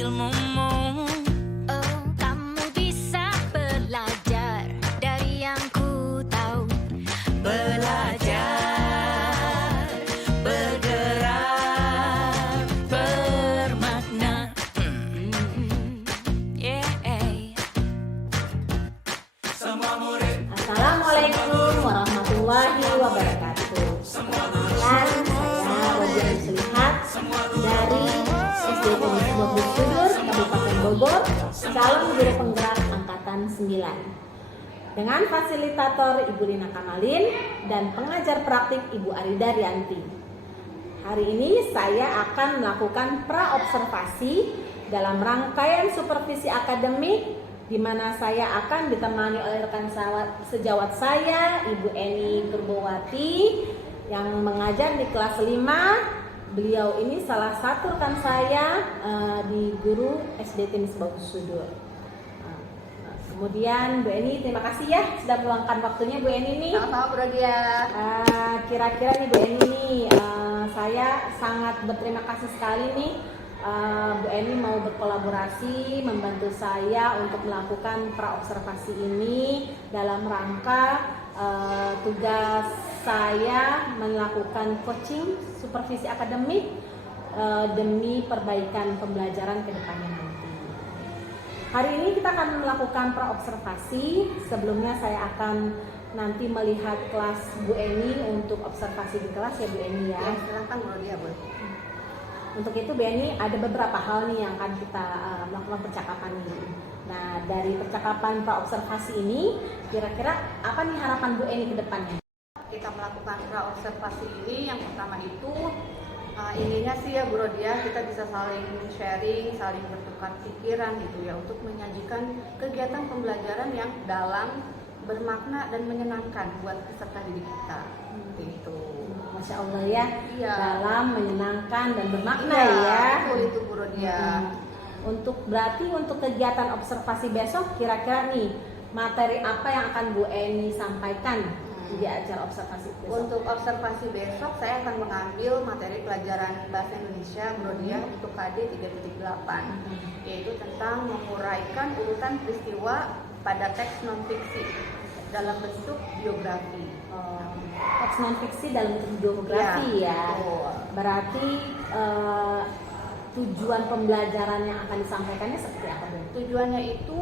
ilmumu. Oh, kamu bisa belajar dari yang ku tahu. Belajar, bergerak, bermakna. Yeah. Semua murid, Assalamualaikum warahmatullahi wabarakatuh. Perkenalkan, saya Rodia Muslihat dari SD Negeri Bogor Sudur, Kabupaten Bogor, calon guru penggerak angkatan 9. Dengan fasilitator Ibu Lina Kamalin dan pengajar praktik Ibu Arida Rianti. Hari ini saya akan melakukan praobservasi dalam rangkaian supervisi akademik, di mana saya akan ditemani oleh rekan sejawat saya, Ibu Eni Purbowati, yang mengajar di kelas 5. Beliau ini salah satu rekan saya di guru SD Timis Bagus Sudur. Kemudian Bu Eni, terima kasih ya sudah meluangkan waktunya Bu Eni nih. Sama-sama Bu Rodia. Kira-kira nih Bu Eni nih, saya sangat berterima kasih sekali nih. Bu Eni mau berkolaborasi membantu saya untuk melakukan praobservasi ini dalam rangka tugas saya melakukan coaching supervisi akademik demi perbaikan pembelajaran ke depannya nanti. Hari ini kita akan melakukan praobservasi. Sebelumnya saya akan nanti melihat kelas Bu Eni untuk observasi di kelas ya Bu Eni ya. Ya, silakan Bu Rodia, Bu. Untuk itu Bu Eni ada beberapa hal nih yang akan kita melakukan percakapan ini. Nah, dari percakapan praobservasi ini, kira-kira apa nih harapan Bu Eni ke depannya? Kita melakukan praobservasi ini, yang pertama itu intinya sih ya Bu Rodia, kita bisa saling sharing, saling bertukar pikiran gitu ya, untuk menyajikan kegiatan pembelajaran yang dalam, bermakna dan menyenangkan buat peserta didik kita. Seperti itu. Masya Allah ya, Iya. dalam, menyenangkan dan bermakna Iya, ya. betul itu Bu Rodia. Untuk kegiatan observasi besok, kira-kira nih materi apa yang akan Bu Eni sampaikan di acara observasi besok? Untuk observasi besok, saya akan mengambil materi pelajaran Bahasa Indonesia Bu Rodia untuk KD 3.8, yaitu tentang menguraikan urutan peristiwa pada teks non-fiksi dalam bentuk biografi. Teks non-fiksi dalam bentuk biografi ya. Betul. Berarti tujuan pembelajaran yang akan disampaikannya seperti apa Bu? Tujuannya itu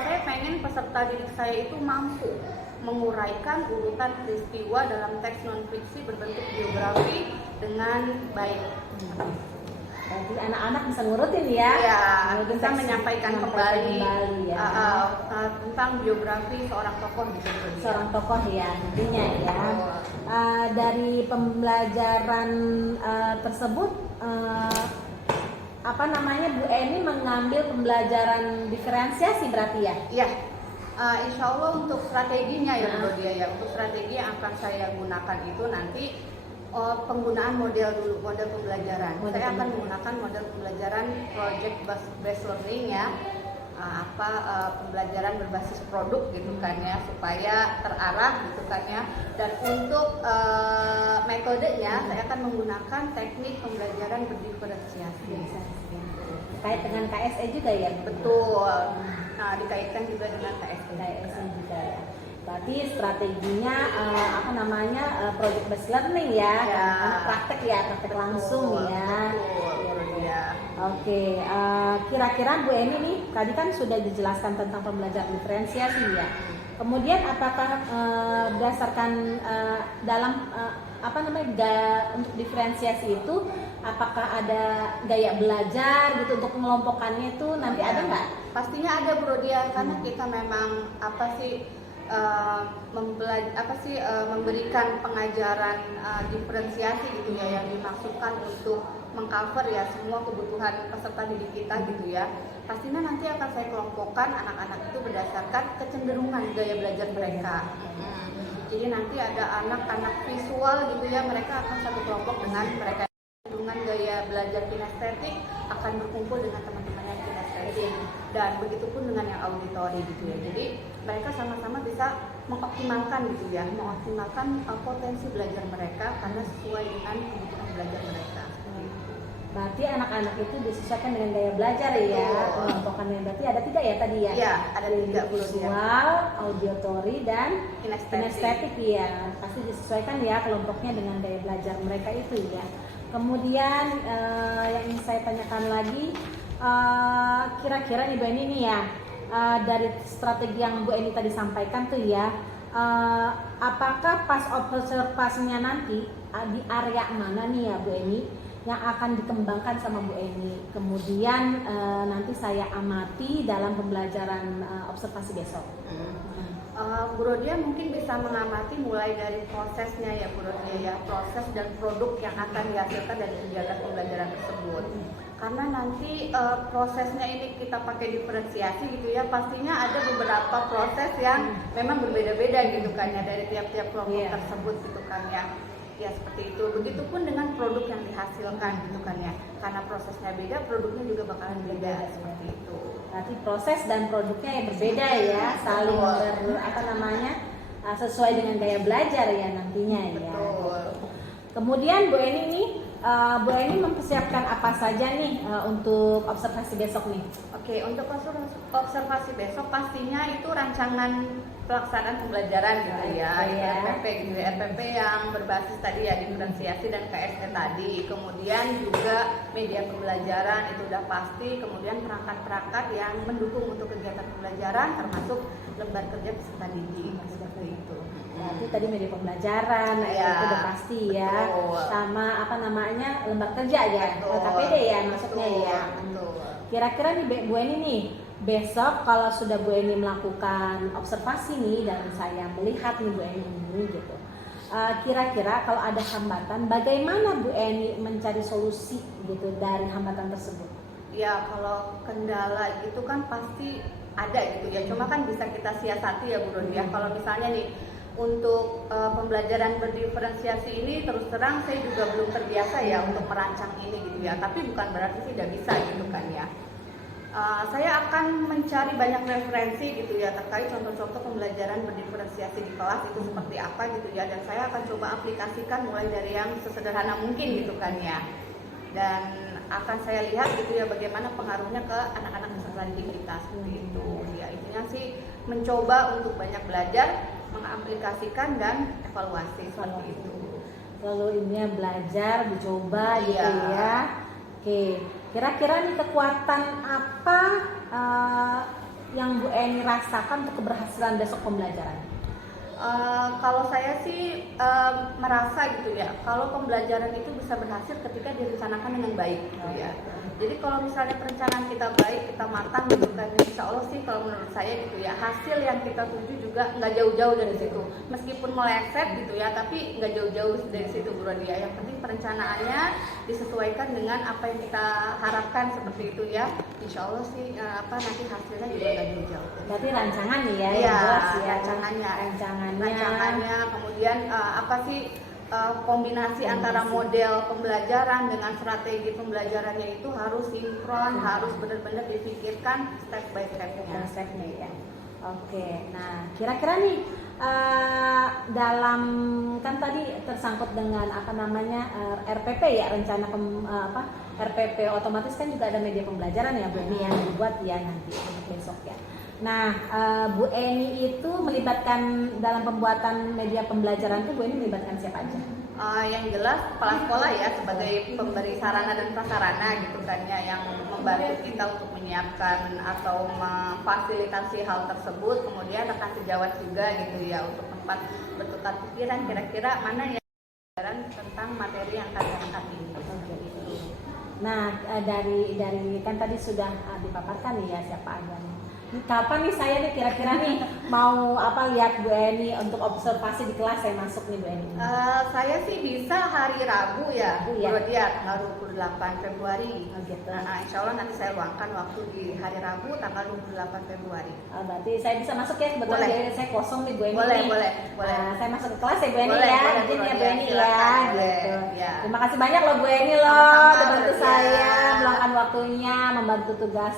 saya pengen peserta didik saya itu mampu menguraikan urutan peristiwa dalam teks non-fiksi berbentuk biografi dengan baik. Berarti anak-anak bisa ngurutin ya? Ya, Ngurutin bisa teks, menyampaikan kembali ya. tentang biografi seorang tokoh gitu. Seorang tokoh ya nantinya ya. Dari pembelajaran tersebut, Bu Eni mengambil pembelajaran diferensiasi berarti ya? Iya. Insya Allah untuk strateginya ya Bu Rodia ya, untuk strategi yang akan saya gunakan itu nanti penggunaan model pembelajaran. Saya akan menggunakan model pembelajaran project based learning ya, pembelajaran berbasis produk gitu kan ya, supaya terarah gitu kan ya. Dan untuk metodenya saya akan menggunakan teknik pembelajaran berdiferensiasi. Terkait dengan KSE juga ya? Betul. Nah, dikaitkan juga dengan KSE juga ya. Berarti strateginya project based learning ya, Ya. praktek langsung ya. Betul, ya. Oke, kira-kira Bu Eni nih tadi kan sudah dijelaskan tentang pembelajaran diferensiasi ya. Kemudian apakah berdasarkan untuk diferensiasi itu, apakah ada gaya belajar gitu untuk mengelompokkannya itu nanti ada nggak? Pastinya ada Bu Rodia, karena kita memang memberikan pengajaran diferensiasi gitu ya, yang dimaksudkan untuk mengcover ya semua kebutuhan peserta didik kita gitu ya. Pastinya nanti akan saya kelompokkan anak-anak itu berdasarkan kecenderungan gaya belajar mereka. Jadi nanti ada anak-anak visual gitu ya, mereka akan satu kelompok dengan mereka kecenderungan gaya belajar kinestetik akan berkumpul dengan teman-teman yang kinestetik, dan begitupun dengan yang auditori gitu ya. Jadi mereka sama-sama bisa mengoptimalkan gitu ya, mengoptimalkan potensi belajar mereka karena sesuai dengan kebutuhan belajar mereka. Berarti anak-anak itu disesuaikan dengan gaya belajar ya. Betul. Kelompokannya berarti ada 3 ya tadi ya. Iya, ada 3 visual, auditory dan kinestetik. kinestetik ya. Pasti disesuaikan ya kelompoknya dengan gaya belajar mereka itu ya. Kemudian yang ingin saya tanyakan lagi, kira-kira nih Bu Eni nih ya, dari strategi yang Bu Eni tadi sampaikan tuh ya, apakah pas observasinya nanti di area mana nih ya Bu Eni yang akan dikembangkan sama Bu Eni, kemudian nanti saya amati dalam pembelajaran observasi besok. Bu Rodia mungkin bisa mengamati mulai dari prosesnya ya Bu Rodia ya, proses dan produk yang akan dihasilkan dari kegiatan pembelajaran tersebut. Karena nanti prosesnya ini kita pakai diferensiasi gitu ya, pastinya ada beberapa proses yang memang berbeda-beda gitu kan ya dari tiap-tiap kelompok tersebut gitu kan ya. Ya seperti itu. Begitupun dengan produk yang dihasilkan gitu kan ya. Karena prosesnya beda, produknya juga bakalan beda seperti itu. Berarti proses dan produknya yang berbeda ya, saling sesuai dengan gaya belajar ya nantinya ya. Betul. Kemudian Bu Eni nih, Bu Eni mempersiapkan apa saja nih untuk observasi besok nih? Oke, untuk observasi besok pastinya itu rancangan pelaksanaan pembelajaran gitu ya, RPP gitu, RPP yang berbasis tadi ya diferensiasi dan KST tadi. Kemudian juga media pembelajaran itu udah pasti, kemudian perangkat-perangkat yang mendukung untuk kegiatan pembelajaran termasuk lembar kerja peserta didik seperti itu. Berarti tadi media pembelajaran, itu udah pasti ya. Betul. Sama lembar kerja ya, KPD ya maksudnya ya. Betul. Kira-kira nih Bu Eni nih, besok kalau sudah Bu Eni melakukan observasi nih dan saya melihat nih Bu Eni ini gitu, kira-kira kalau ada hambatan, bagaimana Bu Eni mencari solusi gitu dari hambatan tersebut? Ya kalau kendala gitu kan pasti ada gitu ya, cuma kan bisa kita siasati ya Bu Rodia. Kalau misalnya nih untuk pembelajaran berdiferensiasi ini terus terang saya juga belum terbiasa ya untuk merancang ini gitu ya, tapi bukan berarti tidak bisa gitu kan ya. Saya akan mencari banyak referensi gitu ya terkait contoh-contoh pembelajaran berdiferensiasi di kelas itu seperti apa gitu ya, dan saya akan coba aplikasikan mulai dari yang sesederhana mungkin gitu kan ya, dan akan saya lihat gitu ya bagaimana pengaruhnya ke anak-anak peserta didik kita seperti itu ya. Intinya sih mencoba untuk banyak belajar, mengaplikasikan dan evaluasi seperti itu. Lalu ini belajar, dicoba gitu ya. Oke, kira-kira nih kekuatan apa yang Bu Eni rasakan untuk keberhasilan besok pembelajaran? Kalau saya sih merasa gitu ya, kalau pembelajaran itu bisa berhasil ketika direncanakan dengan baik gitu ya. Jadi kalau misalnya perencanaan kita baik, kita matang gitu kan, insya Allah sih kalau menurut saya gitu ya, hasil yang kita tuju juga nggak jauh-jauh dari situ. Meskipun meleset gitu ya, tapi nggak jauh-jauh dari situ Bu Rodia. Yang penting perencanaannya disesuaikan dengan apa yang kita harapkan seperti itu ya. Insya Allah sih nanti hasilnya juga nggak jauh-jauh. Berarti rancangan nih ya, Iya, yang jelas ya. Rancangannya, kemudian apa sih kombinasi antara model pembelajaran dengan strategi pembelajarannya itu harus sinkron, harus benar-benar dipikirkan step by stepnya ya. Oke, nah kira-kira nih dalam kan tadi tersangkut dengan RPP ya, rencana RPP otomatis kan juga ada media pembelajaran ya Bu Eni yang dibuat ya nanti untuk besok ya. Nah, Bu Eni itu melibatkan dalam pembuatan media pembelajaran itu Bu Eni melibatkan siapa aja? Yang jelas kepala sekolah ya sebagai pemberi sarana dan prasarana gitu kan ya, yang membantu kita untuk menyiapkan atau memfasilitasi hal tersebut. Kemudian rekan sejawat juga gitu ya untuk tempat bertukar pikiran kira-kira mana yang tentang materi yang kami angkat ini. Gitu. Nah, dari kan tadi sudah dipaparkan nih ya siapa aja nih. Kapan nih saya nih kira-kira nih mau lihat Bu Eni untuk observasi di kelas, saya masuk nih Bu Eni? Saya sih bisa hari Rabu ya, Bu Rodia, tanggal 28 Februari. Gitu. Nah, insya Allah nanti saya luangkan waktu di hari Rabu tanggal 28 Februari. Berarti saya bisa masuk ya, kebetulan saya kosong nih Bu Eni. Boleh. Saya masuk ke kelas ya Bu Eni boleh, ya, boleh, izin ya Bu Eni silakan, ya. Gitu. Ya. Terima kasih banyak loh Bu Eni loh, udah bantu saya meluangkan waktunya, membantu tugas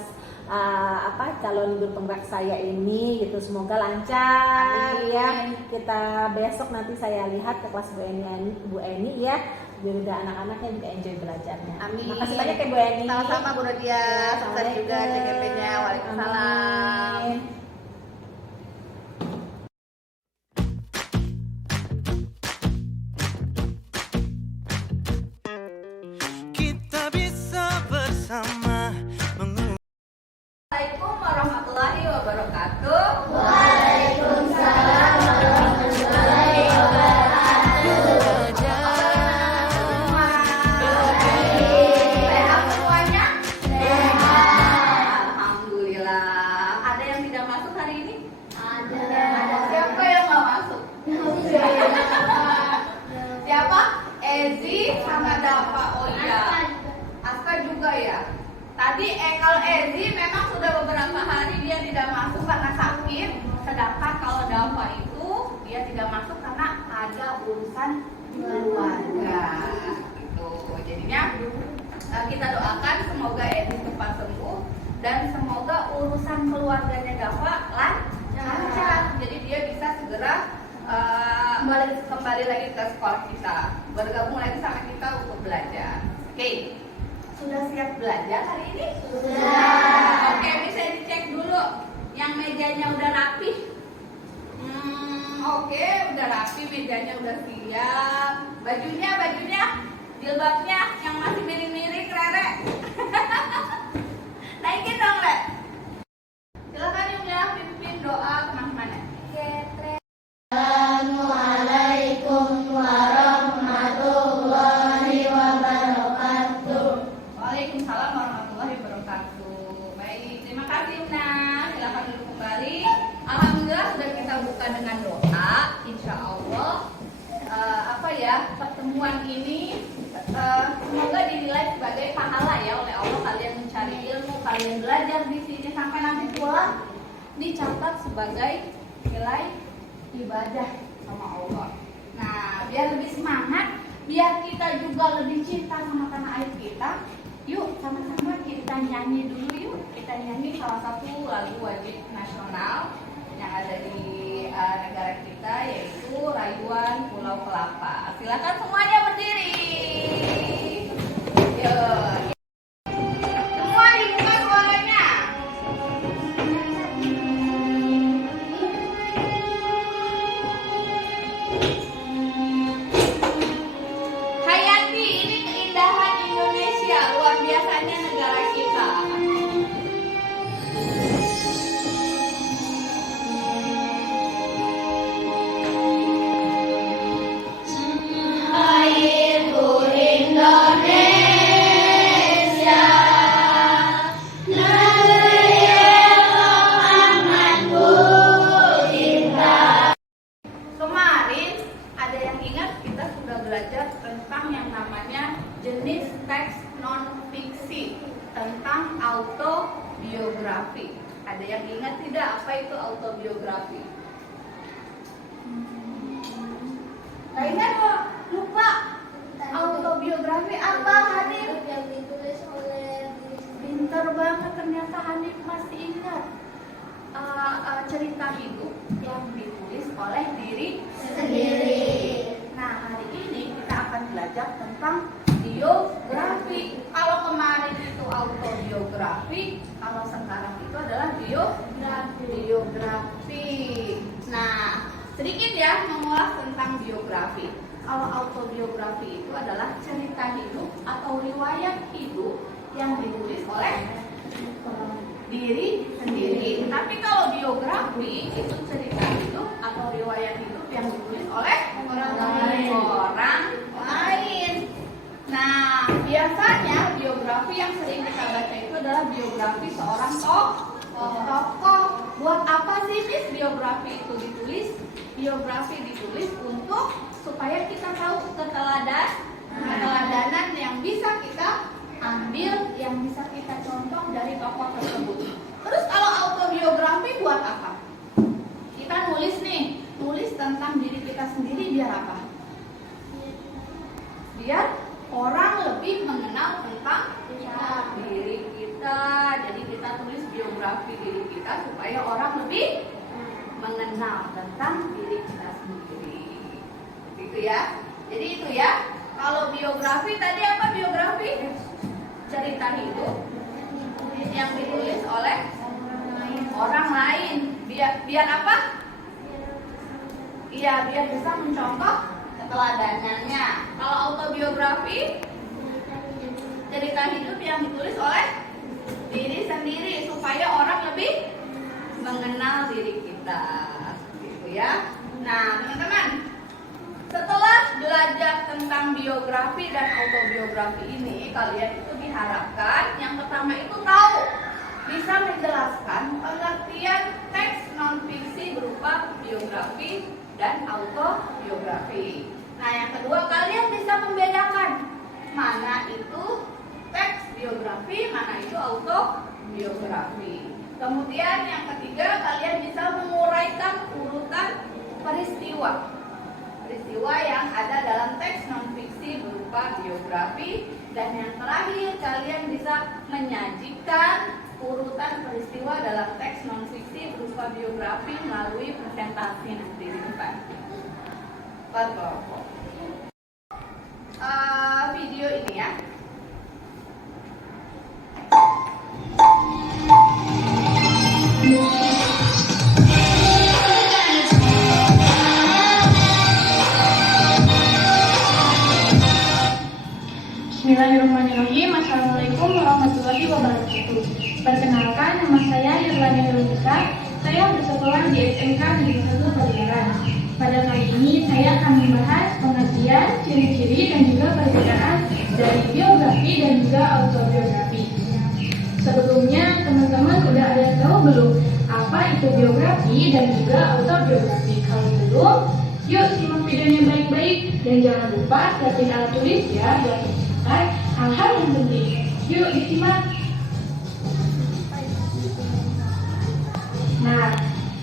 calon guru penggerak saya ini gitu. Semoga lancar. Amin. Ya. Kita besok nanti saya lihat ke kelas Bu Eni ya. biar udah anak-anaknya juga enjoy belajarnya. Amin. Makasih banyak ya Bu Eni. Sama-sama Bu Rodia, sukses juga CGP-nya. Waalaikumsalam. Amin. Kita bisa bersama Assalamualaikum warahmatullahi wabarakatuh. Sehat semuanya? Alhamdulillah. Ada yang tidak masuk hari ini? Ada. Siapa yang nggak masuk? Siapa? Ezi sama Dapa. Oh iya. Aska juga ya. Tadi kalau Ezi memang sudah beberapa hari dia tidak masuk karena sakit. Sedangkan kalau Dapa itu dia tidak masuk karena ada urusan keluarga. Gitu. Jadinya kita doakan semoga Ezi cepat sembuh dan semoga urusan keluarganya Dapa lancar. Jadi dia bisa segera kembali lagi ke sekolah kita, bergabung lagi sama kita untuk belajar. Oke, sudah siap belajar hari ini? Sudah. Oke, bisa dicek dulu yang mejanya udah rapi. Oke, udah rapi, mejanya udah siap. Bajunya, jilbabnya yang masih miring-miring, Rere. Naikin dong, Re. Silakan Yumnya pimpin doa kemana-mana. Assalamualaikum warahmatullahi wabarakatuh. Waalaikumsalam warahmatullahi wabarakatuh. Baik, terima kasih Yumna. Silakan duduk kembali. Alhamdulillah sudah kita buka dengan doa. Insya Allah pertemuan ini semoga dinilai sebagai pahala ya oleh Allah. Kalian mencari ilmu, kalian belajar di sini sampai nanti pulang dicatat sebagai nilai ibadah sama Allah. Nah, biar lebih semangat, biar kita juga lebih cinta sama tanah air kita. Yuk, sama-sama kita nyanyi dulu yuk. Kita nyanyi salah satu lagu wajib nasional yang ada di negara kita, yaitu Rayuan Pulau Kelapa. Silakan semuanya berdiri. Yuk. Semua dibuka suaranya. Hayati, ini keindahan Indonesia, luar biasanya negara kita. Airku Indonesia, negeri yang amanku cinta. Kemarin ada yang ingat kita sudah belajar tentang yang namanya jenis teks non-fiksi, tentang autobiografi. Ada yang ingat tidak apa itu autobiografi? Gak ingat kok? Lupa? Autobiografi apa, Hanif? Yang ditulis oleh Pinter banget ternyata Hanif masih ingat. Cerita hidup yang ditulis oleh diri sendiri. Nah, hari ini kita akan belajar tentang biografi. Kalau kemarin itu autobiografi, kalau sekarang itu adalah biografi. Nah, sedikit ya mengulas tentang biografi. Kalau autobiografi itu adalah cerita hidup atau riwayat hidup yang ditulis oleh diri sendiri. Tapi kalau biografi itu cerita hidup atau riwayat hidup yang ditulis oleh orang lain. Nah, biasanya biografi yang sering kita baca itu adalah biografi seorang tokoh. Buat apa sih Miss biografi itu ditulis? Biografi ditulis untuk supaya kita tahu keteladanan yang bisa kita ambil, yang bisa kita contoh dari tokoh tersebut. Terus kalau autobiografi buat apa? Kita nulis tentang diri kita sendiri biar apa? Biar orang lebih mengenal tentang diri kita. Jadi kita tulis biografi diri kita supaya orang lebih mengenal tentang diri kita sendiri. Gitu ya. Jadi itu ya Kalau biografi tadi apa biografi? Cerita hidup yang ditulis oleh orang lain. Biar apa? Iya, biar bisa mencontoh keteladanannya. Kalau autobiografi, cerita hidup yang ditulis oleh diri sendiri supaya orang lebih mengenal diri kita, gitu ya. Nah, teman-teman, setelah belajar tentang biografi dan autobiografi ini, kalian itu diharapkan yang pertama itu tahu, bisa menjelaskan pengertian teks non-fiksi berupa biografi dan autobiografi. Nah, yang kedua, kalian bisa membedakan mana itu teks biografi, mana itu autobiografi. Kemudian yang ketiga, kalian bisa menguraikan urutan peristiwa yang ada dalam teks non-fiksi berupa biografi. Dan yang terakhir, kalian bisa menyajikan urutan peristiwa dalam teks non-fiksi berupa biografi melalui presentasi nanti di depan. Video ini ya. Bismillahirrahmanirrahim. Assalamualaikum warahmatullahi wabarakatuh. Perkenalkan, nama saya Irlani Nurulisa. Saya bersekolah di SMK Negeri 1 Paliaran. Pada kali ini saya akan membahas pengertian, ciri-ciri dan juga perbedaan dari biografi dan juga autobiografi. Sebelumnya teman-teman udah ada yang tahu belum apa itu biografi dan juga autobiografi? Kalau belum, yuk simak videonya baik-baik dan jangan lupa siapin alat tulis ya buat mencatat hal-hal yang penting. Yuk disimak. Nah,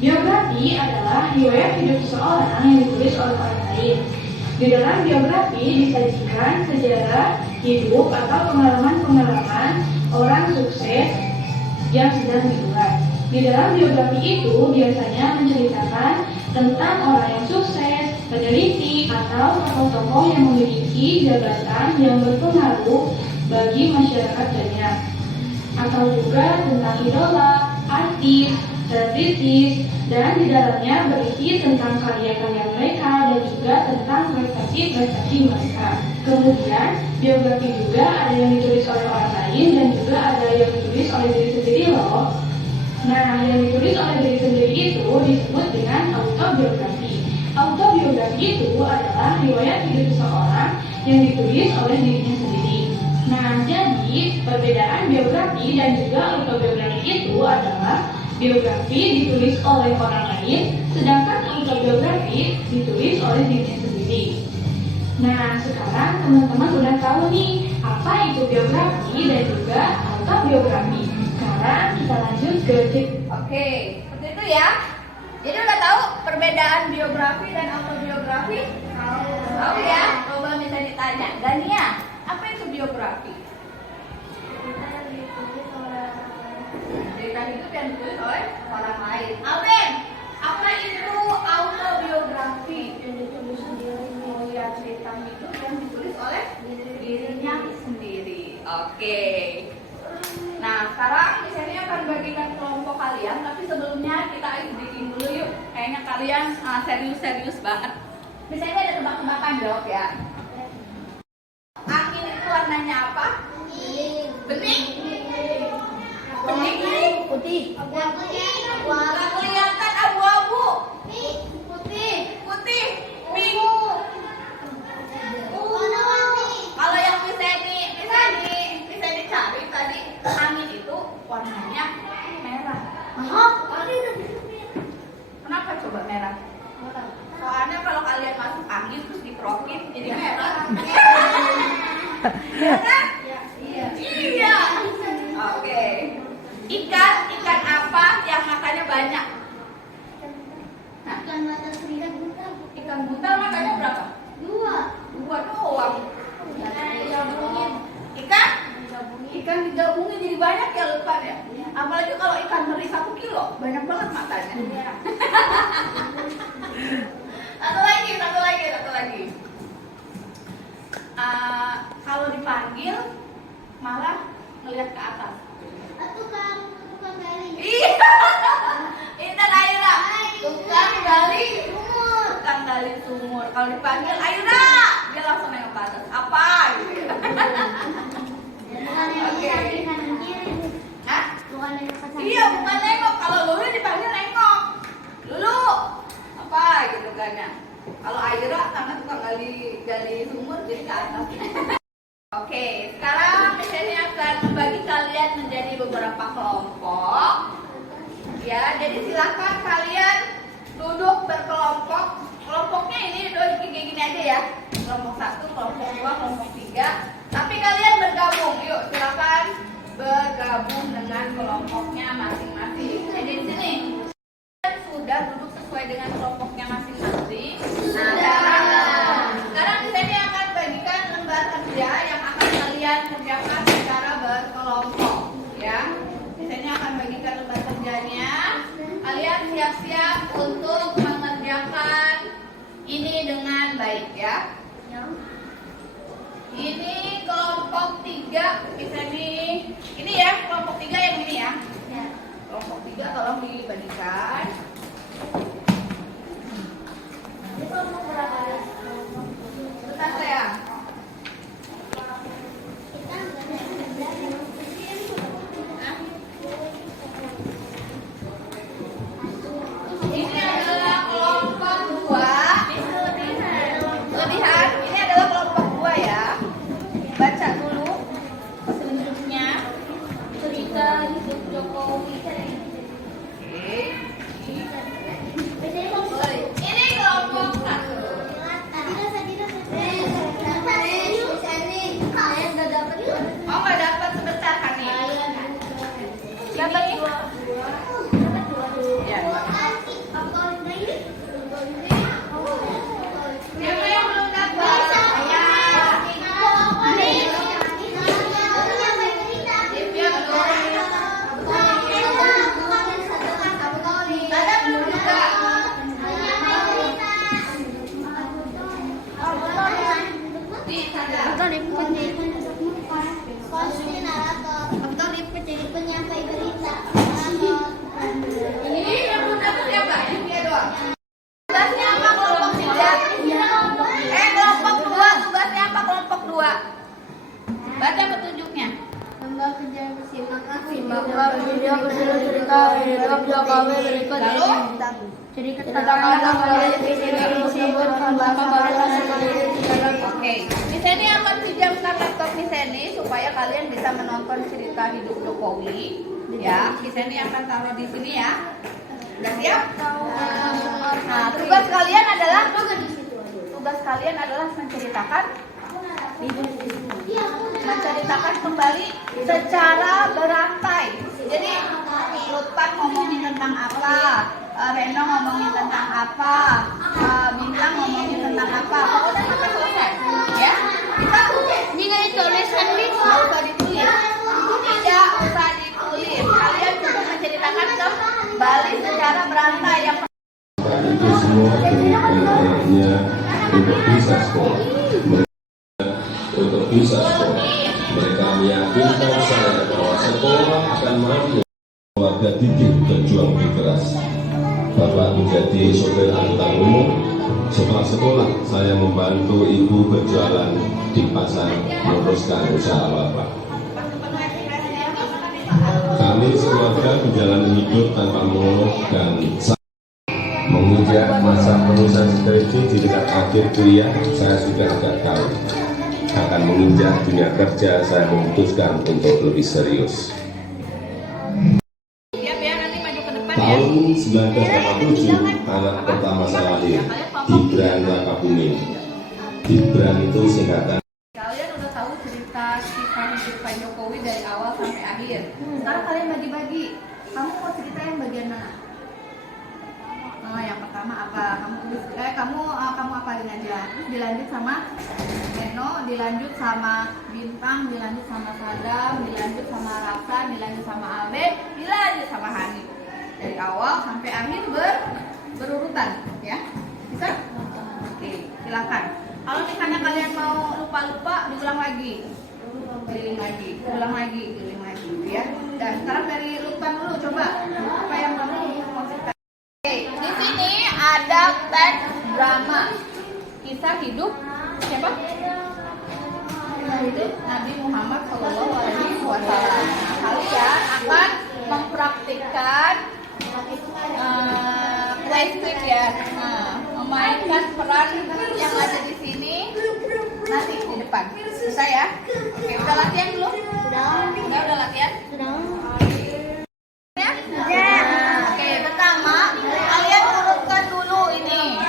biografi adalah riwayat hidup seseorang yang ditulis oleh orang lain. Di dalam biografi disajikan sejarah hidup atau pengalaman-pengalaman orang sukses yang sedang dibuat. Di dalam biografi itu biasanya menceritakan tentang orang yang sukses, peneliti, atau tokoh-tokoh yang memiliki jabatan yang berpengaruh bagi masyarakat banyak. Atau juga tentang idola, artis, selebritis, dan di dalamnya berisi tentang karya-karya mereka dan juga tentang prestasi-prestasi mereka. Kemudian, biografi juga ada yang ditulis oleh orang lain dan juga ada yang ditulis oleh diri sendiri loh. Nah, yang ditulis oleh diri sendiri itu disebut dengan autobiografi. Autobiografi itu adalah riwayat hidup seseorang yang ditulis oleh dirinya sendiri. Nah, jadi perbedaan biografi dan juga autobiografi itu adalah biografi ditulis oleh orang lain, sedangkan autobiografi ditulis oleh dirinya sendiri. Nah, sekarang teman-teman udah tahu nih apa itu biografi dan juga autobiografi. Sekarang kita lanjut ke Oke, seperti itu ya. Jadi udah tahu perbedaan biografi dan autobiografi? Tahu ya? Coba bisa ditanya, Gania, apa itu biografi? Cerita hidup yang ditulis oleh orang lain. Alvin, apa itu autobiografi? Oh ya, cerita hidup yang ditulis oleh dirinya sendiri. Oke. Nah, sekarang di sini akan bagikan kelompok kalian, tapi sebelumnya kita ice breaking dulu yuk. Kayaknya kalian serius-serius banget. Misalnya ada tebak-tebakan, jawab ya. Angin itu warnanya apa? Bening. Bening. Putih. Nggak kelihatan, abu-abu. Putih. Pink. Kalau yang bisa dicari tadi, angin itu warnanya merah. Kenapa coba merah? Soalnya kalau kalian masuk angin terus diprokin jadi merah. Iya kan? Iya. Oke. Ikan apa yang makannya banyak? Ikan buntal makannya berapa? Dua doang. Ikan digabungin jadi banyak ya lupa ya. Apalagi kalau ikan teri 1 kilo, banyak banget makannya. Satu lagi. kalau dipanggil malah ngelihat ke atas. Tukang gali. Iya. Intan Ayuna. Tukang gali sumur. Tukang gali sumur. Kalau dipanggil Ayuna, dia langsung nengok ke atas. Apa? Gitu. Bukan yang Oke. samping kanan kiri. Hah? Bukan yang ke samping. Iya, bukan nengok. Kalau Lulu dipanggil nengok. Lulu, apa gitu kan ya? Kalau Ayura karena tukang gali sumur jadi ke atas. Oke, sekarang Miss akan membagi kalian menjadi beberapa kelompok. Ya, jadi silakan kalian duduk berkelompok. Kelompoknya ini kayak gini aja ya. Kelompok 1, kelompok 2, kelompok 3. Tapi kalian bergabung. Yuk, silakan bergabung dengan kelompoknya masing-masing. Jadi di sini sudah duduk sesuai dengan kelompoknya masing-masing. Nah, sekarang di sini akan bagikan lembar kerja yang akan kalian kerjakan secara berkelompok, ya. Di sini akan bagikan lembar kerjanya. Kalian siap-siap untuk mengerjakan ini dengan baik, ya. Ini kelompok 3, ini ya, kelompok 3 yang ini ya. Kelompok 3 tolong dibagikan. Bentar sayang. Ini adalah kelompok 2. Kelebihan, ini adalah kelompok 2 ya. Baca dulu selanjutnya. Cerita hidup Jokowi. Ini kelompok 1. Oh, nggak dapat sebentar kan nih? Dapat nih? Ya, siapa yang belum dapat? Divya belum. Ada belum juga? Nih, ada. Penyampai berita. Ini yang belum dapat siapa? Divya doang. Tugasnya apa kelompok 3? Kelompok 2, tugasnya apa kelompok 2? Baca petunjuknya. Lembah kerja bersimak Simaklah video cerita hidup Jokowi berikut Lalu? ini. Katakanlah oleh visi tersebut kembangkan kualitas Oke, Miss Eni akan pinjamkan laptop Miss Eni supaya kalian bisa menonton cerita hidup Jokowi. Ya, Miss Eni akan taruh di sini ya. Udah siap? Nah, tugas kalian adalah menceritakan kembali secara berantai. Jadi Lutfan ngomongin tentang apa, Reno ngomongin tentang apa, Bintang ngomongin tentang apa. Pokoknya sampai selesai, ya. Kita Jika dituliskan nggak usah ditulis, tidak usah ditulis. Kalian cukup menceritakan kembali secara berantai. Yang itu semua anak-anaknya untuk bisa sekolah. Untuk bisa sekolah, mereka meyakinkan saya bahwa sekolah akan mampu. Keluarga didik berjuang lebih keras. Bapak menjadi sopir angkutan umum. Setelah sekolah, saya membantu ibu berjualan di pasar, meneruskan usaha bapak. Kami sekeluarga menjalani hidup tanpa mengeluh dan menginjak masa penulisan skripsi di tingkat akhir kuliah, saya sudah agak tahu. Akan menginjak dunia kerja, saya memutuskan untuk lebih serius. siap ya, nanti maju ke depan ya. Tahun 1987, anak pertama saya lahir, Gibran Rakabuming. Gibran itu singkatan. Kalian udah tahu cerita kisah hidup Pak Jokowi dari awal sampai akhir. Sekarang kalian bagi-bagi. Kamu mau cerita yang bagian mana? Yang pertama apa? Kamu apalin aja. Terus dilanjut sama Reno, dilanjut sama Bintang, dilanjut sama Sadam, dilanjut sama Rafsan, dilanjut sama Albe, dilanjut sama Hani. Dari awal sampai akhir berurutan, ya. Bisa? Oke, silakan. Kalau misalnya kalian mau lupa-lupa, diulang lagi. Keliling lagi, ulang lagi, keliling lagi ya. Dan sekarang dari Lukman dulu, coba apa yang kamu maksudkan. Oke, di sini ada teks drama. Kisah hidup siapa? Kisah hidup Nabi Muhammad SAW. Kalian akan mempraktikkan play script ya. Memainkan peran yang ada di sini nanti di depan. Bisa ya? Oke, udah latihan belum? Udah latihan? Ya? Oke, pertama kalian urutkan dulu ini.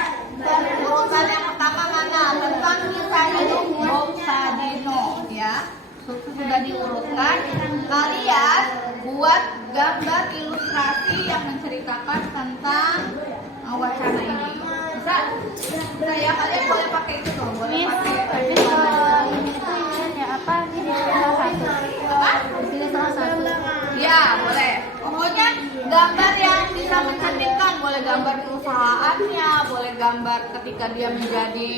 Urutan yang pertama mana? Tentang kisah hidup Bob Sadino ya. Sudah diurutkan. Kalian buat gambar ilustrasi yang menceritakan tentang wacana ini. Bisa? Bisa ya, kalian boleh pakai itu dong, boleh pakai. Ya, boleh. Pokoknya gambar yang bisa mencerminkan, boleh gambar perusahaannya, boleh gambar ketika dia menjadi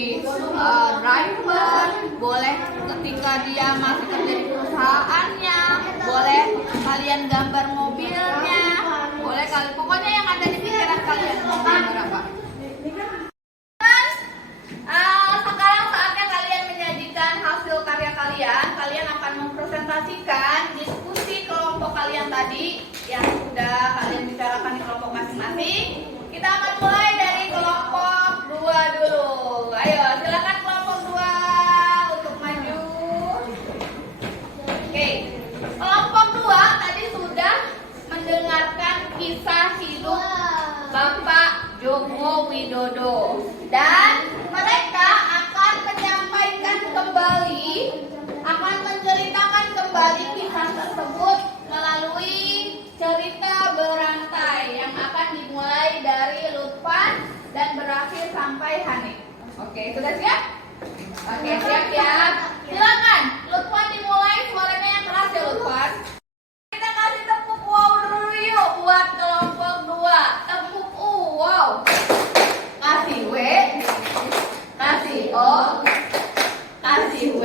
driver, boleh ketika dia masih kerja di perusahaannya, boleh kalian gambar mobilnya, boleh kalian. Pokoknya yang ada di pikiran kalian mau gambar apa. Sekarang saatnya kalian menyajikan hasil karya kalian. Kalian akan mempresentasikan diskusi kelompok kalian tadi yang sudah kalian bicarakan di kelompok masing-masing. Kita akan mulai dari kelompok 2 dulu. Ayo, silakan kelompok 2 untuk maju. Oke, kelompok 2 tadi sudah mendengarkan kisah hidup Bapak Joko Widodo dan mereka akan menyampaikan kembali, akan menceritakan kembali kisah tersebut melalui cerita berantai yang akan dimulai dari Lutfan dan berakhir sampai Hanif. Oke, sudah siap? Oke, siap ya. Silakan, Lutfan dimulai, suaranya yang keras ya Lutfan. Kita kasih tepuk wow dulu yuk buat kelompok 2. Tepuk wow. Kasih W, kasih O, kasih W.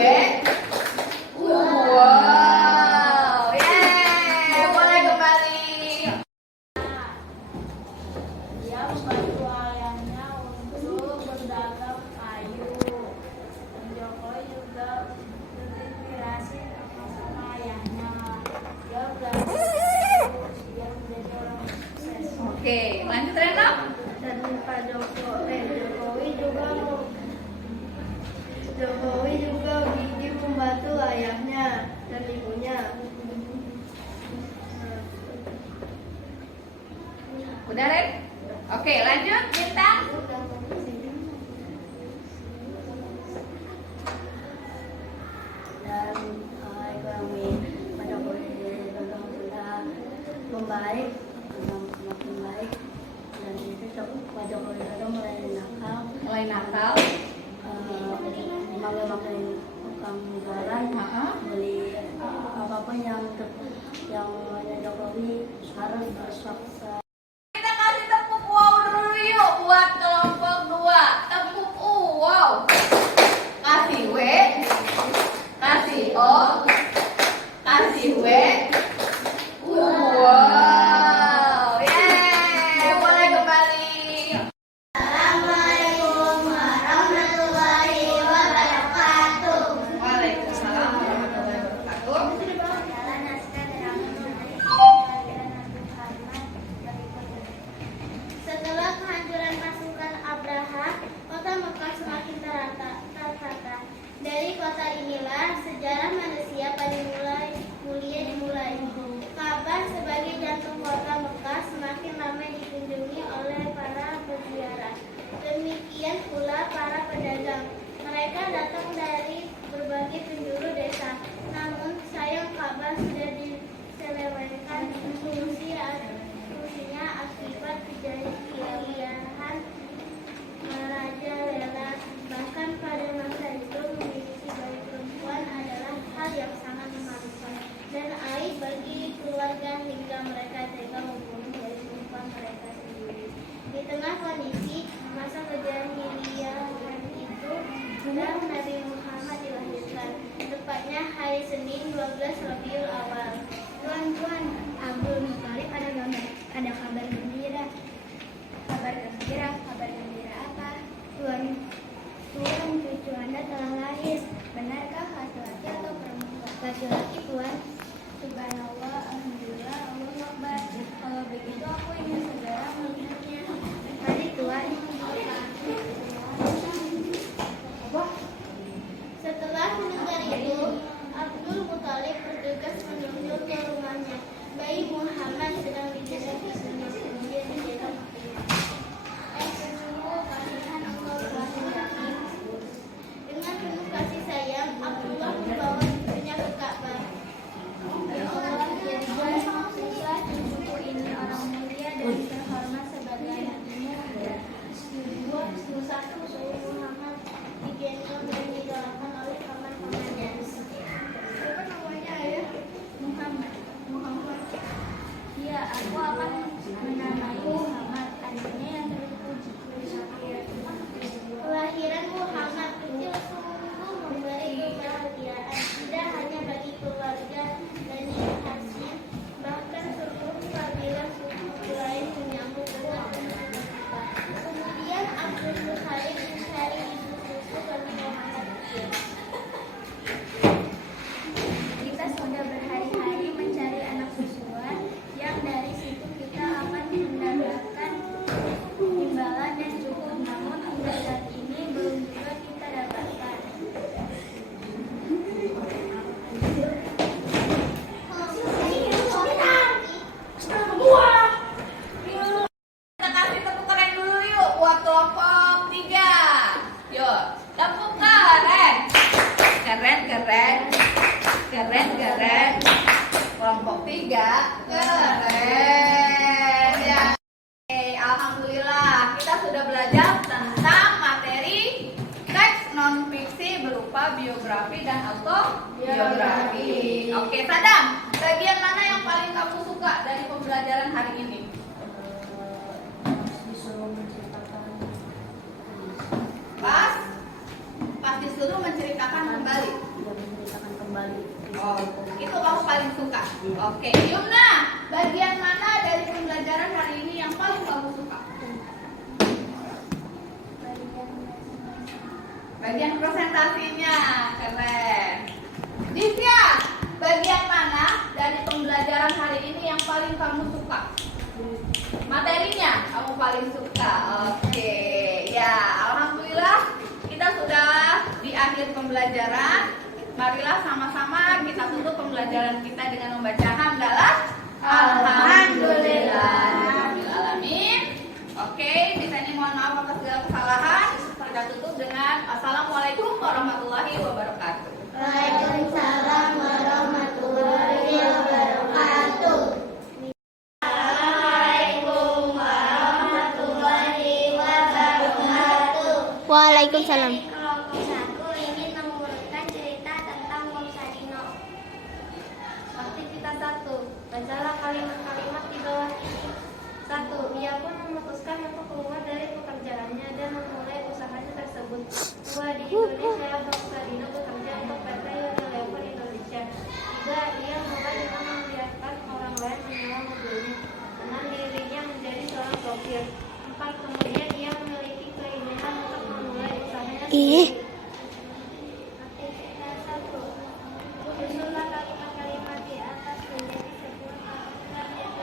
Wow, yeay, boleh kembali. Dia membantu ayahnya untuk berdagang kayu. Dan Jokowi juga terinspirasi sama ayahnya. Dia belajar dia menjadi orang sukses. Oke, lanjut Reno. Dan Pak Jokowi juga gigih membantu ayahnya dan ibunya. Udah Ren? Oke, lanjut Bintang. Dan ekonomi Pak Jokowi sudah membaik, semakin baik. Dan itu Pak Jokowi sudah mulai nakal. Makai tukang jualan, beli apapun yang Jokowi harus bersuara. Kita kasih tepuk wow dulu yuk buat kelompok 2. Tepuk wow. Kasih W, kasih O, kasih W. Wow, yeay, boleh kembali. Assalamualaikum warahmatullahi wabarakatuh. Waalaikumsalam warahmatullahi wabarakatuh. Menamai Muhammad, adanya yang terpuji. Kelahiran Muhammad kecil sungguh memberi kebahagiaan, tidak hanya bagi keluarga Bani Hashim, bahkan seluruh kabilah suku lain menyambut dengan penuh sukacita. Kemudian Abdul Muthalib mencari ibu susu Bani Muhammad kecil. Kita sudah berhari-hari mencari anak susuan yang dari situ kita akan mendapatkan imbalan yang cukup, namun hingga saat ini belum juga kita dapatkan. Kita kasih tepuk keren dulu yuk buat kelompok 3. Yuk, tepuk keren. Keren. Kelompok 3 keren. Ya. Oke, alhamdulillah kita sudah belajar tentang materi teks non fiksi berupa biografi dan autobiografi. Oke, Sadam, bagian mana yang paling kamu suka dari pembelajaran hari ini? Pas disuruh menceritakan kembali. Oh, itu kamu paling suka. Oke, Yumna, bagian mana dari pembelajaran hari ini yang paling kamu suka? Bagian presentasinya, keren. Divya, bagian mana dari pembelajaran hari ini yang paling kamu suka? Materinya kamu paling suka. Oke, ya, alhamdulillah kita sudah di akhir pembelajaran. Marilah sama-sama kita tutup pembelajaran kita dengan membaca hamdalah. Alhamdulillahirobbilalamin. Oke, di sini mohon maaf atas segala kesalahan. Kita tutup dengan assalamualaikum warahmatullahi wabarakatuh. Waalaikumsalam warahmatullahi wabarakatuh. Assalamualaikum warahmatullahi wabarakatuh. Waalaikumsalam. Kelompok 1 ingin mengurutkan cerita tentang Wong Sadino. Aktivitas 1. Bacalah kalimat-kalimat di bawah ini. 1. Ia pun memutuskan untuk keluar dari pekerjaannya dan memulai usahanya tersebut. 2. Di Indonesia, Wong Sadino bekerja untuk PT Unilever Indonesia. 3. Ia mulai dengan membiarkan orang lain menyewa mobilnya. 6. Dirinya menjadi seorang sopir. 4. Kemudian ia memiliki keinginan untuk memulai usahanya sendiri. Aktivitas 1. Susunlah kalimat-kalimat di atas menjadi sebuah paragraf yang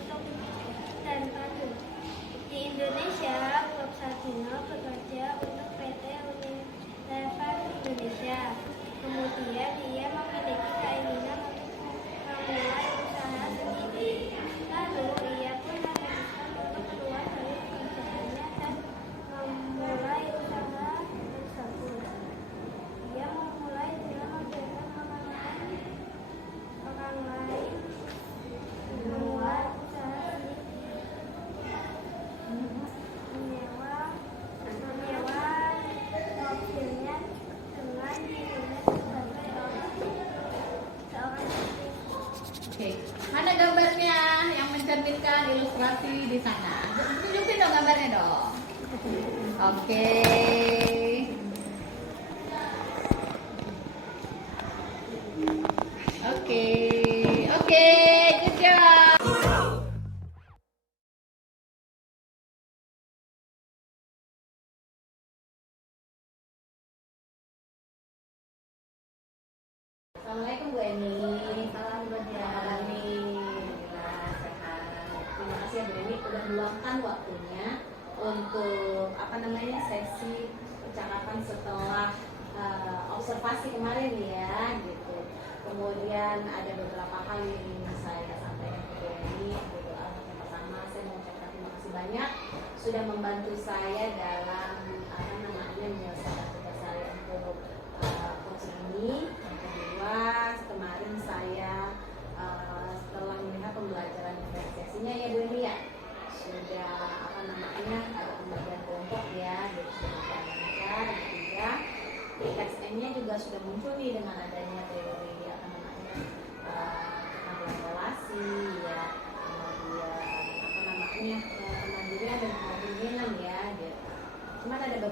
untuk dan padu. Di Indonesia, Wong Sadino bekerja untuk PT Unilever Indonesia. Kemudian ia memiliki keinginan untuk memulai usaha sendiri. Lalu ia pun memutuskan untuk keluar dari pekerjaannya dan memulai usaha tersebut. Ia memulai dengan membiarkan orang lain membuat usaha sendiri. Menyewa mobilnya dengan dirinya sebagai seorang sopir. Oke, mana gambarnya yang mencerminkan ilustrasi di sana? Tunjukin dong gambarnya dong. Oke. Oke, good job. Assalamualaikum Bu Eni. Salam buat Bu Eni. Alhamdulillah sehat. Terima kasih ya Bu Eni udah meluangkan waktunya untuk sesi percakapan setelah observasi kemarin ya gitu. Kemudian ada beberapa hal yang ingin saya sampaikan ke Bu Eni. Gitu. Yang pertama saya mau ucapkan terima kasih banyak sudah membantu saya dalam menyelesaikan tugas saya untuk coaching ini. Kemarin saya setelah melihat pembelajaran diferensiasinya ya Bu Eni ya sudah ada pembagian kelompok ya jadi sudah lancar. Ketiga TXM-nya juga sudah muncul nih dengan adanya teori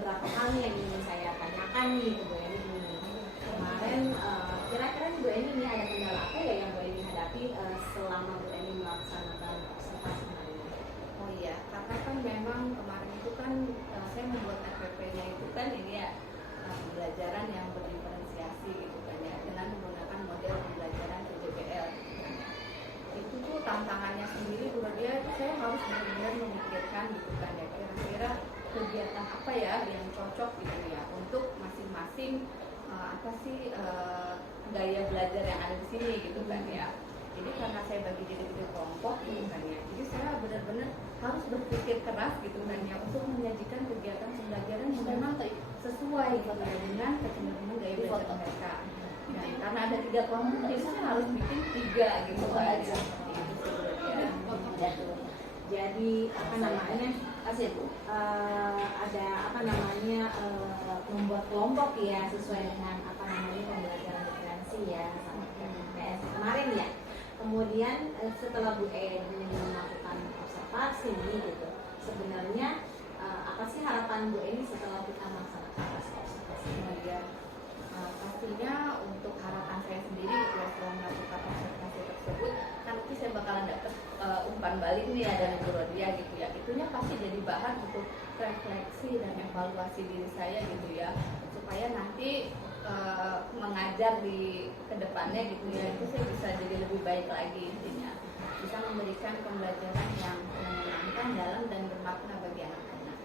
beberapa hal yang ingin saya tanyakan nih ke Bu Eni nih. Kemarin kira-kira Bu Eni ini ada kendala apa ya yang Bu Eni hadapi selama Bu Eni melaksanakan observasi hari ini? Oh iya, karena kan memang kemarin itu kan saya membuat FPP-nya itu kan ini ya pembelajaran yang berdiferensiasi gitu kan ya, dengan menggunakan model pembelajaran PJBL gitu kan ya. Itu tuh tantangannya sendiri menurut dia itu saya harus benar-benar memikirkan gitu kan ya, kira-kira kegiatan apa ya yang cocok gitu ya untuk masing-masing apa sih gaya belajar yang ada di sini gitu kan ya. Jadi karena saya bagi jadi tiga kelompok gitu kan ya, jadi saya benar-benar harus berpikir keras gitu kan ya untuk menyajikan kegiatan pembelajaran yang memang sesuai gitu ya, dengan kecenderungan gaya belajar mereka. Dan karena ada tiga kelompok, jadi saya harus bikin tiga gitu kan ya. Jadi apa namanya? Kasih Bu. Ada apa namanya membuat kelompok ya sesuai dengan apa namanya pembelajaran diferensi ya sama PS kemarin ya. Kemudian setelah Bu Eni melakukan observasi gitu, sebenarnya apa sih harapan Bu Eni setelah kita melaksanakan observasi? Ya, pastinya untuk harapan saya sendiri gitu ya, setelah melakukan observasi tersebut kan nanti saya bakalan dapat umpan balik nih ya dari Bu Rodia gitu ya. Itunya pasti jadi bahan untuk refleksi dan evaluasi diri saya gitu ya, supaya nanti mengajar di kedepannya gitu ya, itu saya bisa jadi lebih baik lagi, intinya bisa memberikan pembelajaran yang menyenangkan, dalam dan bermakna bagi anak-anak.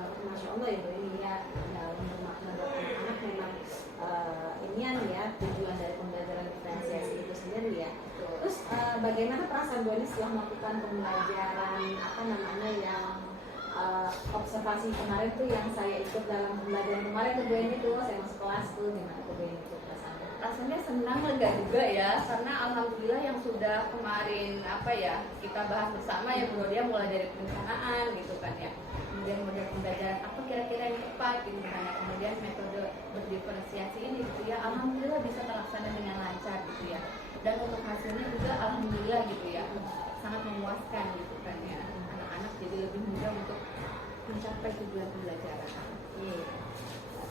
Masya Allah ya Bu Eni ya, dalam bermakna buat anak-anak memang inian ya tujuan dari pembelajaran diferensiasi itu sendiri ya. Terus bagaimana perasaan Bu Eni setelah melakukan pembelajaran apa namanya yang observasi kemarin tuh yang saya ikut dalam pembelajaran kemarin ke Bu Eni tuh, saya masuk kelas tuh, gimana tuh Bu Eni tuh perasaannya? Rasanya senang, lega juga ya, karena alhamdulillah yang sudah kemarin apa ya kita bahas bersama ya Bu Rodia, mulai dari perencanaan gitu kan ya, kemudian model pembelajaran apa kira-kira yang tepat gitu kan ya, kemudian metode berdiferensiasi ini gitu ya, alhamdulillah bisa terlaksana dengan lancar gitu ya, dan untuk hasilnya juga alhamdulillah gitu ya, sangat memuaskan gitu kan ya, anak-anak jadi lebih mudah untuk mencapai tujuan pembelajaran.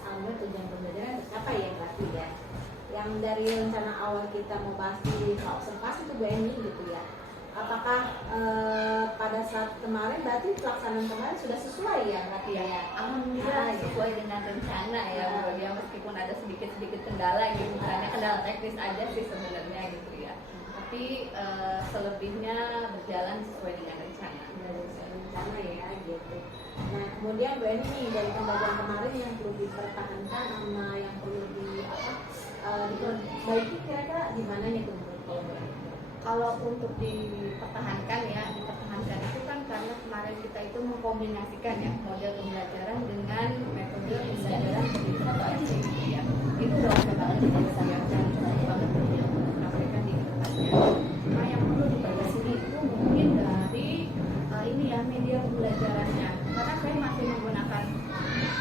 Alhamdulillah tujuan pembelajaran tercapai ya berarti ya. Yang dari rencana awal kita mau bahas di observasi itu Bu Eni gitu ya. Apakah pada saat kemarin berarti pelaksanaan kemarin sudah sesuai ya berarti ya? Alhamdulillah sesuai dengan rencana ya Bu Rodia, meskipun ada sedikit-sedikit kendala gitu, misalnya kendala teknis aja sih sebenarnya gitu ya. Tapi selebihnya berjalan sesuai dengan rencana. Rencana ya gitu. Nah kemudian Bu Eni nih dari pembelajaran kemarin yang perlu dipertahankan sama yang perlu diperbaiki kira-kira gimana nih menurut Bu Eni? Kalau untuk dipertahankan itu kan karena kemarin kita itu mengkombinasikan ya model pembelajaran dengan metode pembelajaran diferensiasi gitu ya. Itu udah oke banget kita bisa ya, dan cocok banget untuk diaplikasikan di kedepannya. Nah yang perlu dibatasi itu mungkin dari ini ya media pembelajarannya, karena saya masih menggunakan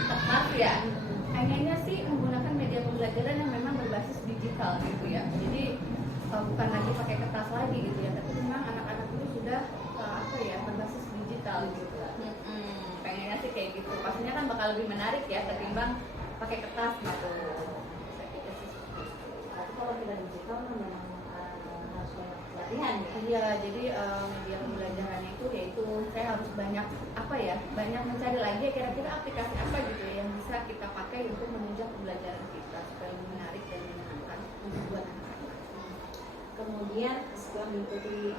kertas ya. Pengennya sih menggunakan media pembelajaran yang memang berbasis digital gitu ya. Jadi bukan lagi pakai kertas lagi gitu ya, tapi memang anak-anak itu sudah berbasis digital gitu. Pengennya sih kayak gitu. Pastinya kan bakal lebih menarik ya ketimbang pakai kertas gitu. Saya pikir sih seperti itu. Tapi kalau kita digital kan memang harus banyak pelatihan ya. Iya, jadi media pembelajarannya itu yaitu saya harus banyak banyak mencari lagi kira-kira aplikasi apa gitu ya yang bisa kita pakai untuk menunjang pembelajaran kita supaya lebih menarik dan menyenangkan buat anak-anak. Kemudian setelah mengikuti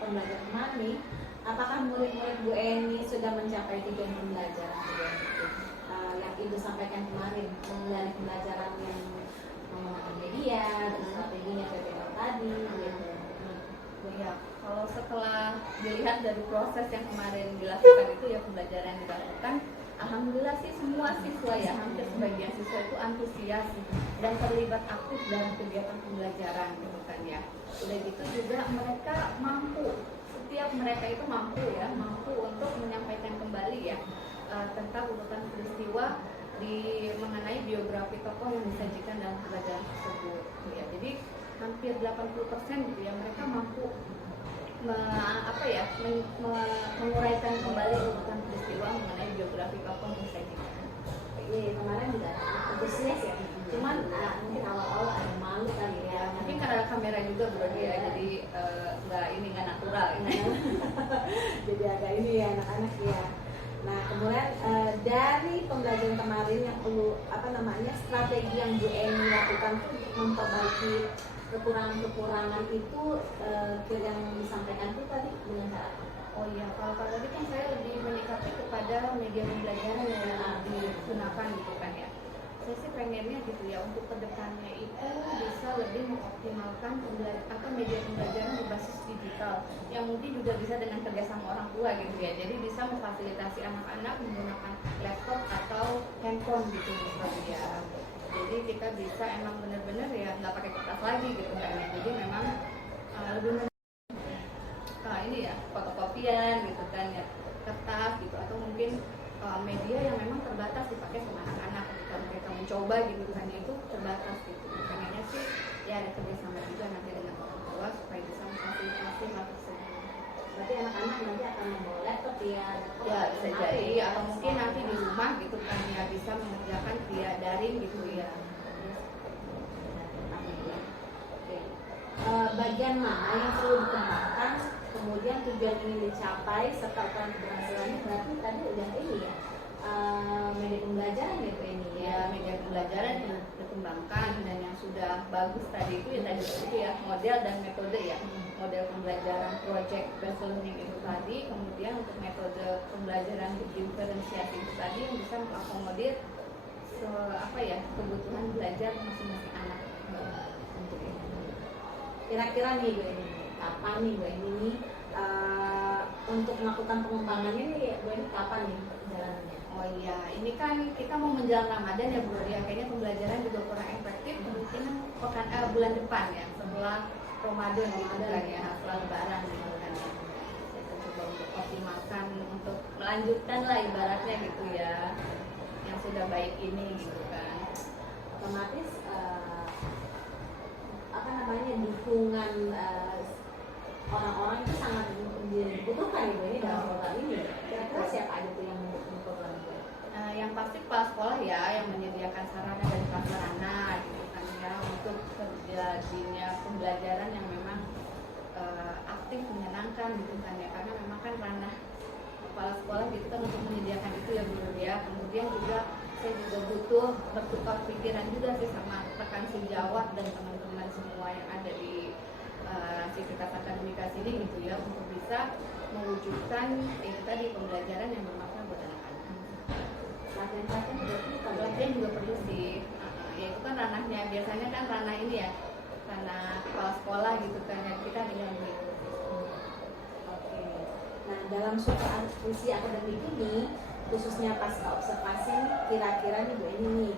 pembelajaran kemarin nih, apakah murid-murid Bu Eni sudah mencapai tujuan pembelajaran Bu Eni itu? Yang Ibu sampaikan kemarin dari pembelajaran yang menggunakan media dan strateginya PPL tadi gitu. Ya, kalau setelah dilihat dari proses yang kemarin dilakukan itu ya pembelajaran yang dilakukan, alhamdulillah sih semua siswa ya, hampir sebagian siswa itu antusias dan terlibat aktif dalam kegiatan pembelajaran gitu kan ya. Udah gitu juga mereka setiap mereka itu mampu untuk menyampaikan kembali ya tentang urutan peristiwa mengenai biografi tokoh yang disajikan dalam pembelajaran tersebut ya. Jadi hampir 80% gitu ya mereka mampu menguraikan kembali urutan peristiwa mengenai biografi Papua yang disajikan. Iya, kemarin juga antusias ya. Cuman mungkin awal-awal ada malu kali ya. Mungkin karena kamera juga bro ya, jadi nggak natural. Jadi agak ini ya anak-anak ya. Nah kemudian dari pembelajaran kemarin yang perlu strategi yang Bu Eni lakukan tuh untuk memperbaiki kekurangan-kekurangan itu yang disampaikan itu tadi dengan cara apa? Oh iya, kalau tadi kan saya lebih menyikapi kepada media pembelajaran yang digunakan gitu kan ya. Saya sih pengennya gitu ya, untuk kedepannya itu bisa lebih mengoptimalkan media pembelajaran berbasis digital yang mungkin juga bisa dengan kerjasama orang tua gitu ya. Jadi bisa memfasilitasi anak-anak menggunakan laptop atau handphone gitu misalnya ya. Jadi kita bisa emang benar-benar ya nggak pakai kertas lagi gitu kan ya. Jadi memang lebih ini ya fotokopian gitu kan ya, kertas gitu, atau mungkin media yang memang terbatas dipakai sama anak-anak ketika mereka mencoba gitu kan, itu terbatas gitu. Pengennya sih ya ada kerjasama juga nanti dengan orang tua supaya bisa memfasilitasi hal tersebut. Berarti anak-anak nanti akan membawa laptop ya? Ya bisa jadi, atau mungkin nanti di rumah gitu kan ya bisa mengerjakan via daring gitu ya. Bagian mana yang perlu dikembangkan, kemudian tujuan ini dicapai serta ukuran keberhasilannya, berarti tadi udah ini ya media pembelajaran gitu ini Ya, media pembelajaran yang dikembangkan dan yang sudah bagus tadi itu ya tadi itu ya model dan metode ya. Model pembelajaran project based learning itu tadi, kemudian untuk metode pembelajaran diferensiasi itu tadi yang bisa mengakomodir kebutuhan belajar masing-masing anak untuk ini. Kira-kira nih Bu Eni, kapan nih Bu Eni nih untuk melakukan pengembangannya nih Bu Eni kapan nih jalannya? Oh iya, ini kan kita mau menjelang Ramadan ya Bu Ria, kayaknya pembelajaran juga kurang efektif, mungkin bulan depan ya, setelah Ramadan gitu kan ya, setelah Lebaran gitu kan ya. Saya coba untuk optimalkan, untuk melanjutkan lah ibaratnya gitu ya, yang sudah baik ini gitu kan. Otomatis dukungan orang-orang itu sangat dibutuhkan ya Bu Eni dalam program ini. Kira-kira siapa aja tuh yang mendukung program itu? Yang pasti kepala sekolah ya yang menyediakan sarana dan prasarana gitu kan ya, untuk terjadinya pembelajaran yang memang aktif, menyenangkan gitu kan ya, karena memang kan ranah kepala sekolah gitu kan untuk menyediakan itu ya Bu ya. Kemudian juga saya juga butuh bertukar pikiran juga sih sama rekan sejawat dan teman-teman semua yang ada di Sivitas Akademika sini gitu ya, untuk bisa mewujudkan itu tadi pembelajaran yang bermakna buat anak-anak. Latihan juga perlu sih. Ya itu kan ranahnya, biasanya kan ranah ini ya, ranah kepala sekolah gitu kan, yang kita dengan begitu. Oke. Nah dalam suatu uji akademik ini, khususnya pasca observasi, kira-kira nih Bu Eni nih,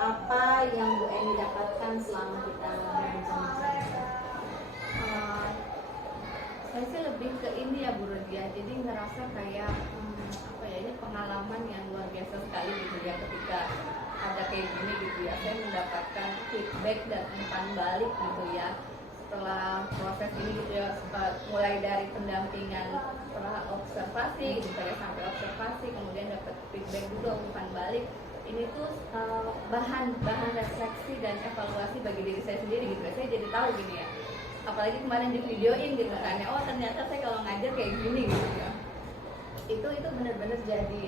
apa yang Bu Eni dapatkan selama kita berbincang-bincang? Saya sih lebih ke ini ya Bu Rodia, jadi ngerasa kayak ini pengalaman yang luar biasa sekali gitu ya, ketika ada kayak gini gitu ya, saya mendapatkan feedback dan umpan balik gitu ya setelah proses ini gitu ya, mulai dari pendampingan setelah observasi gitu ya sampai observasi, kemudian dapat feedback juga, umpan balik. Ini tuh bahan refleksi dan evaluasi bagi diri saya sendiri gitu ya. Saya jadi tahu gini ya, apalagi kemarin di videoin gitu kan ya, oh ternyata saya kalau ngajar kayak gini gitu ya, itu benar-benar jadi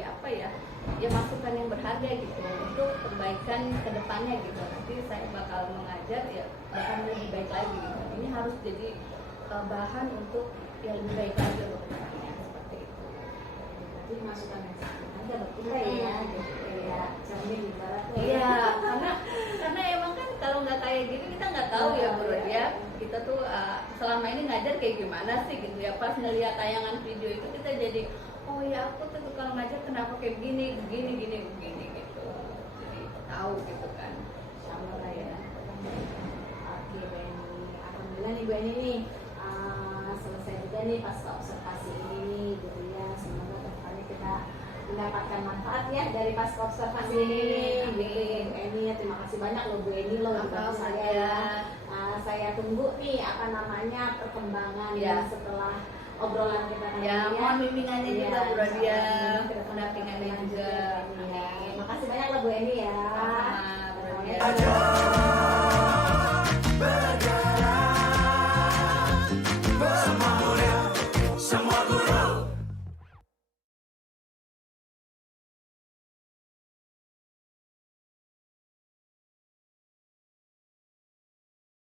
ya masukan yang berharga gitu untuk perbaikan kedepannya gitu. Nanti saya bakal mengajar ya bahkan lebih baik lagi gitu. Ini harus jadi bahan untuk yang lebih baik lagi untuk kedepannya, seperti itu. Jadi masukan yang sangat ada buat kita ya, gitu ya, cermin ibaratnya. Iya, karena emang kan kalau nggak kayak gini kita nggak tahu ya Bu ya. Kita tuh selama ini ngajar kayak gimana sih gitu ya. Pas ngeliat tayangan video itu kita jadi, oh ya aku tuh kalau ngajar kenapa kayak begini gitu. Jadi tahu gitu kan. Sama lah ya. Oke Bu Eni, alhamdulillah nih Bu Eni nih selesai juga nih pasca observasi ini nih gitu ya. Semoga kedepannya kita mendapatkan manfaat ya dari pasca observasi ini gitu ya Bu Eni. Terima kasih banyak loh Bu Eni loh dibantu saya. Saya tunggu nih perkembangan ya setelah obrolan kita kali Ya, ini mohon bimbingannya Iya, juga Bu Rodia, sama-sama. pendampingannya juga. Ya, makasih banyak lah Bu Eni ya. Sama, Bu Rodia. Aja